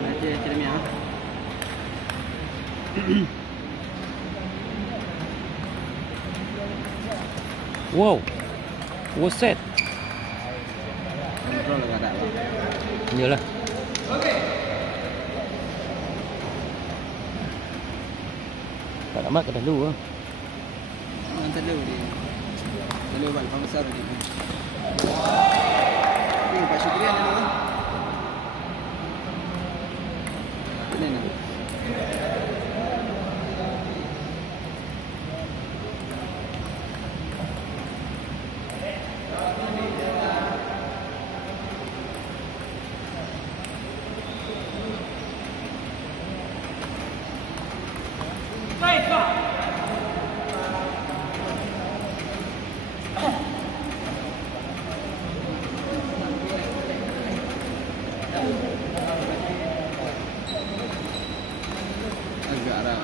Nanti cermin ah. Wow. What's that? Kontrol enggak ada. Iyalah. Tak nak mak dah dulu ah. Nanti dulu dia. Dulu balik besar dia. Ini Pak Syukrian dulu. Ini nak. Agak arah.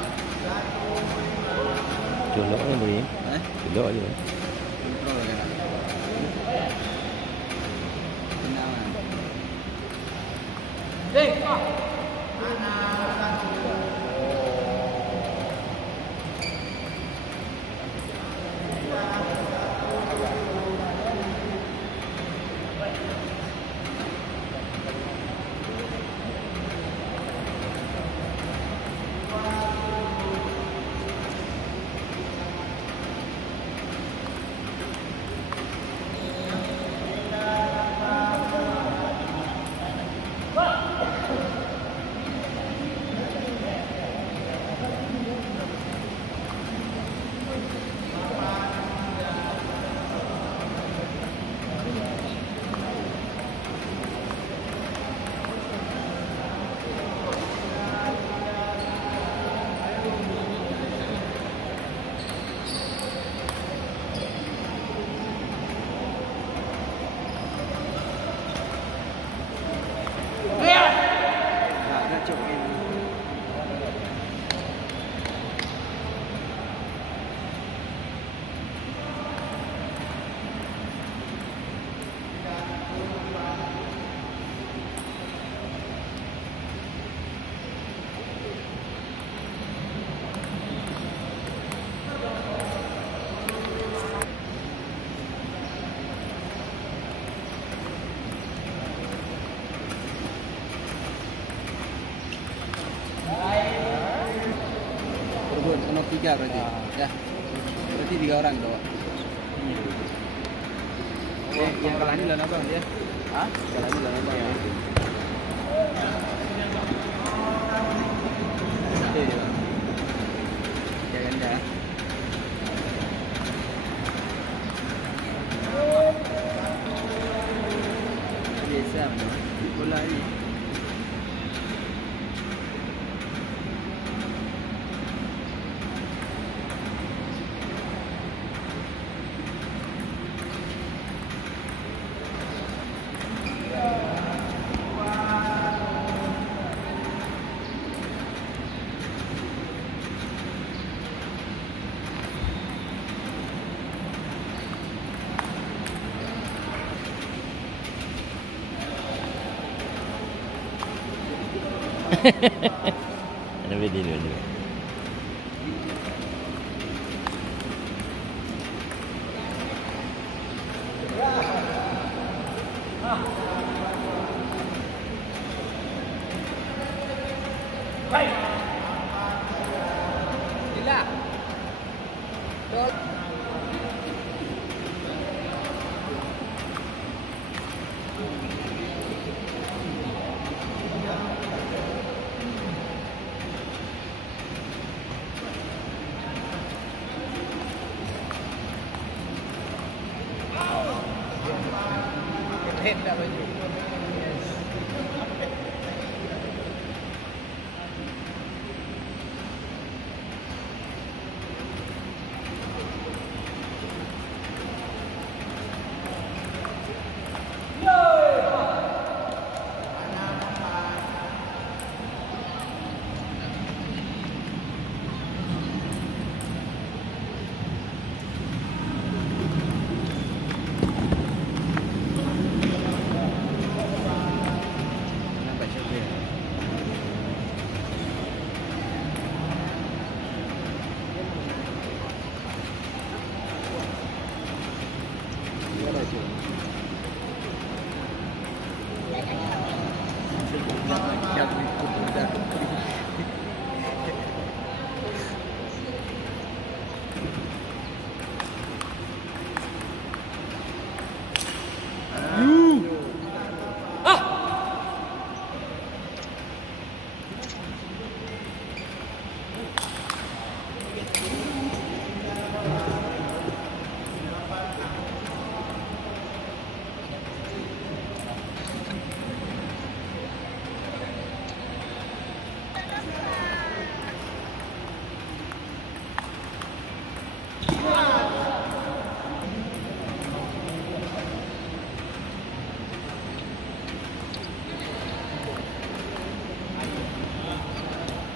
Colok ni boleh. Colok je. Kontrol enggak ada. Tenang. Kena 3 berarti. Ya. Berarti 3 orang bawa. Yang kalah ni lawan abang dia. Ha? Kalah ni lawan abang. Ada dia. Dia ganda. Biasa bola ni. Ada video dulu. Baik. Gila. Dot. Hit dah baju.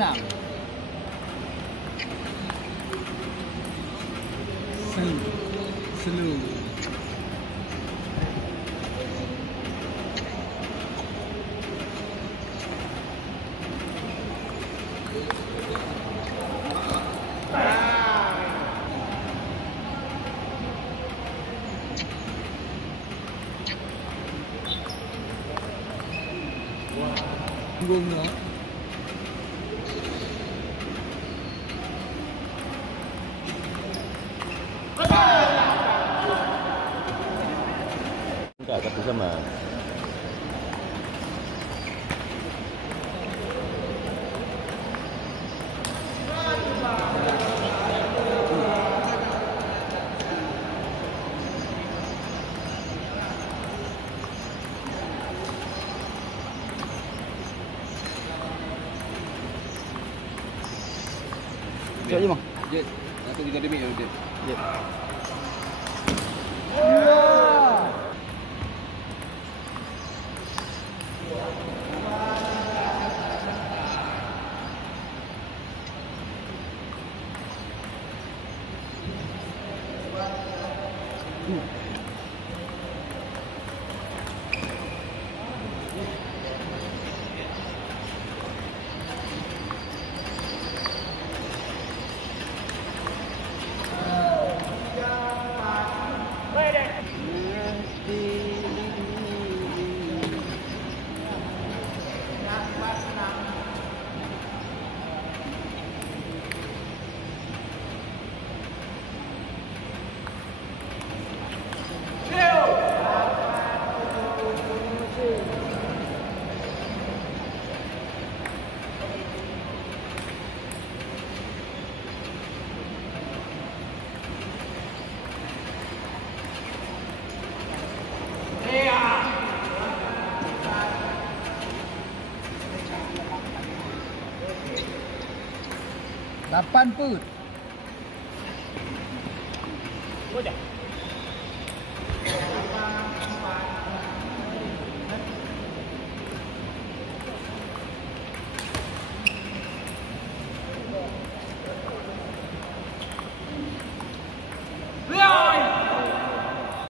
Datang. Slow. Tunggung nữa. Enggak, satu sama. Cek je mah. Jet. Satu 3 demi je. Jet. Lapan put.